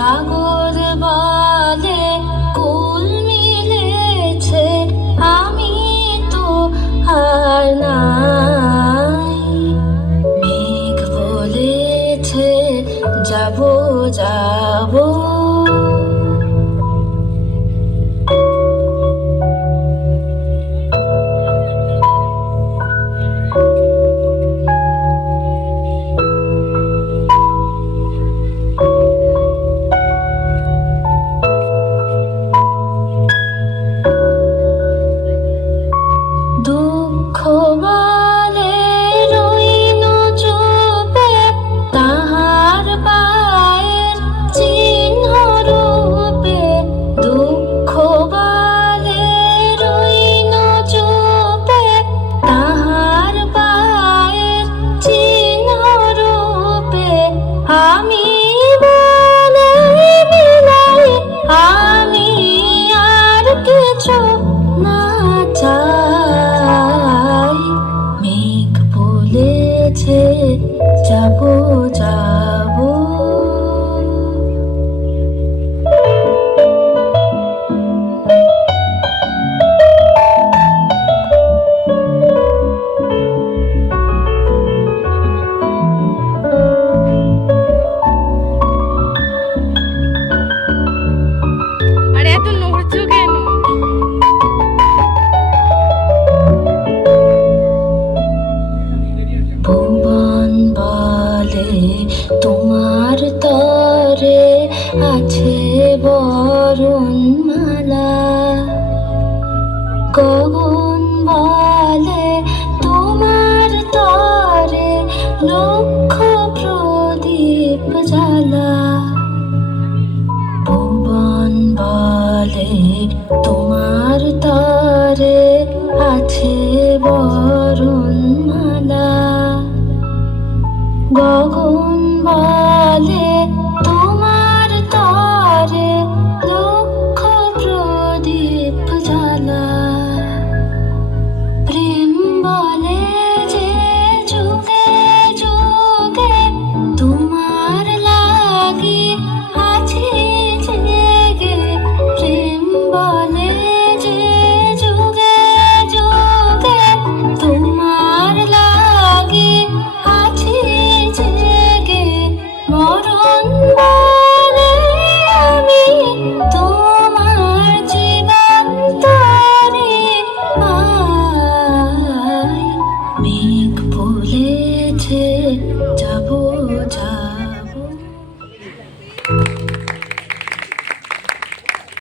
সাগর বলে কুল মিলেছে, আমি তো আর নাই। মেঘ বলেছে যাবো যাবো, দুঃখ বলে রইল চুপে, তাহার পায়ের চিহ্ন রূপে। দুঃখ বলে রইল চুপে, তাহার পায়ের চিহ্ন রূপে। আমি বলে বিলাই, আমি আর কিছু না চাই। মেঘ বলেছে যাবো যাবো, আরে এত নড়ছো কেন? ভুবন বলে তোমার তরে আছে বরণমালা। গগন বলে তোমার তরে লক্ষ প্রদীপ জ্বালা। ভুবন বলে তোমার তরে আছে